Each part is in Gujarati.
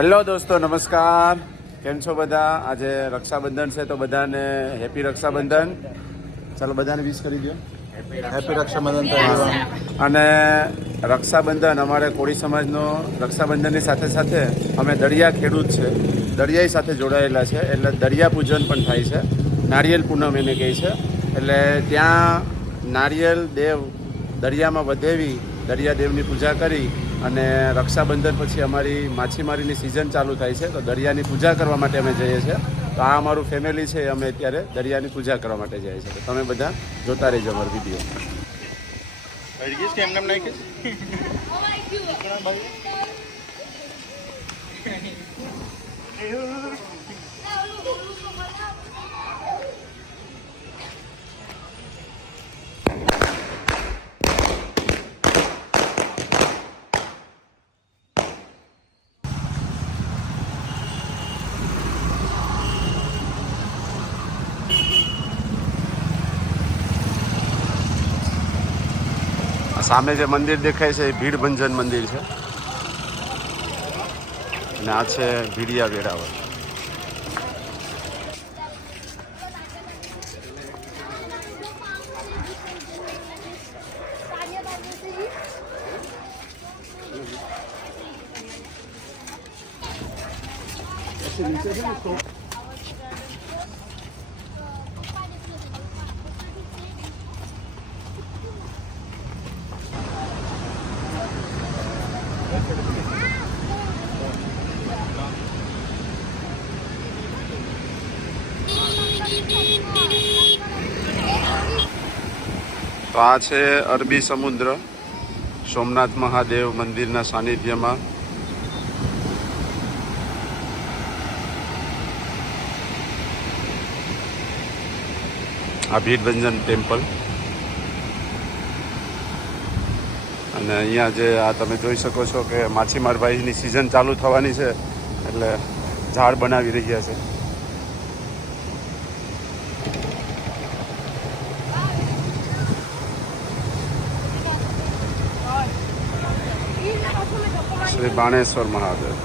હેલો દોસ્તો નમસ્કાર. કેમ છો બધા? આજે રક્ષાબંધન છે તો બધાને હેપી રક્ષાબંધન. ચાલો બધાને વિશ કરી દો હેપી રક્ષાબંધન. અને રક્ષાબંધન અમારે કોળી સમાજનો રક્ષાબંધનની સાથે સાથે અમે દરિયા ખેડૂત છે. દરિયાઈ સાથે જોડાયેલા છે એટલે દરિયા પૂજન પણ થાય છે. નારિયેલ પૂનમ એને કહે છે. એટલે ત્યાં નારિયેલ દેવ દરિયામાં વધેવી દરિયાદેવની પૂજા કરી અને રક્ષાબંધન પછી અમારી માછીમારીની સિઝન ચાલુ થાય છે તો દરિયાની પૂજા કરવા માટે અમે જઈએ છીએ. તો આ અમારું ફેમિલી છે અમે અત્યારે દરિયાની પૂજા કરવા માટે જઈએ છીએ. તમે બધા જોતા રહેજો અમારો વીડિયો નાખીશ? સામે જે મંદિર દેખાય છે એ ભીડભંજન મંદિર છે. અને આ છે ભીડિયા વેરાવળ. તો આ છે અરબી સમુદ્ર. સોમનાથ મહાદેવ મંદિરના સાનિધ્યમાં. આ ભીડભંજન ટેમ્પલ. અને અહીંયા જે આ તમે જોઈ શકો છો કે માછીમાર ભાઈની સિઝન ચાલુ થવાની છે, એટલે ઝાડ બનાવી રહ્યા છે. શ્રી બાણેશ્વર મહાદેવ.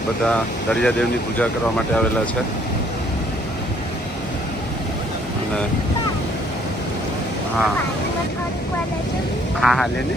બધા દરિયાદેવની પૂજા કરવા માટે આવેલા છે. અને હા. હા હા લેને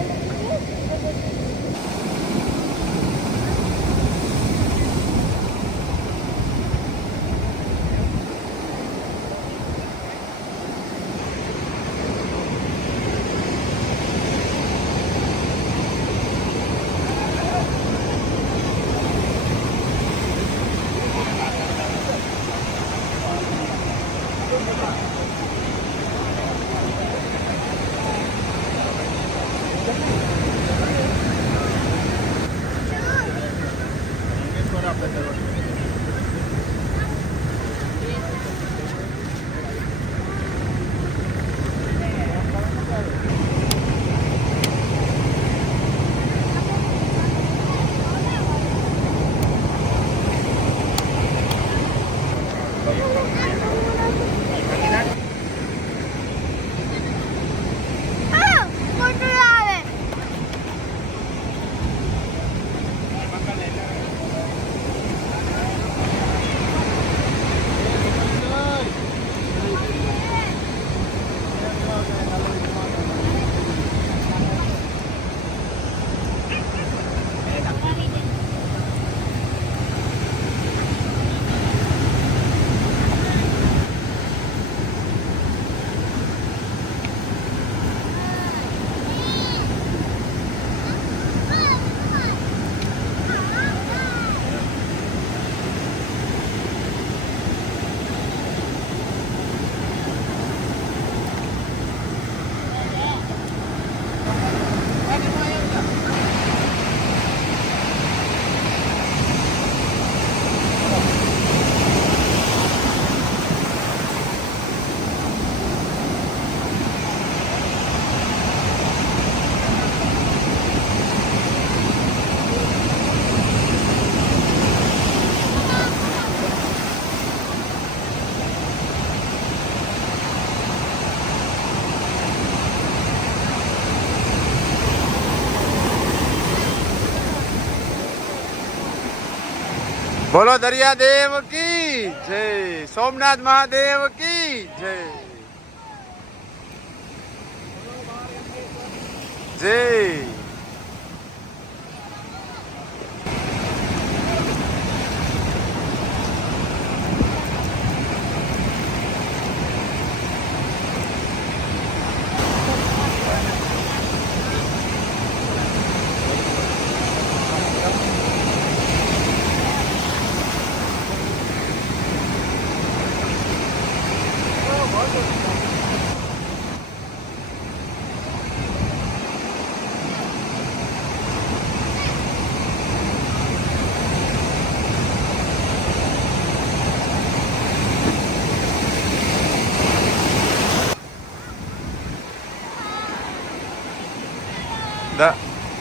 ಧನ್ಯವಾದಗಳು બોલો દરિયાદેવ કી જય સોમનાથ મહાદેવ કી જય. જય.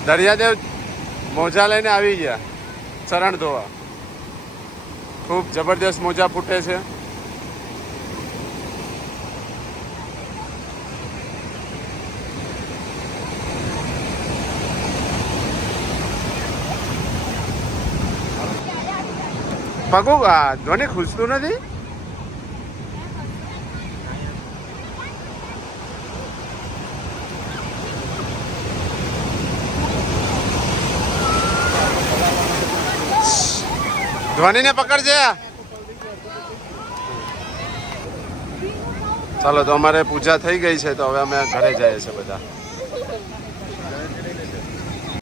દરિયાદેવ મોજા લઈને આવી ગયા. ચરણ ધોવા. ખૂબ જબરદસ્ત મોજા ફૂટે છે. પગુ આ ધ્વનિ ખુશતું નથી? ધ્વનિને પકડજે. ચાલો, તો અમારે પૂજા થઈ ગઈ છે, તો હવે અમે ઘરે જઈએ છીએ બધા.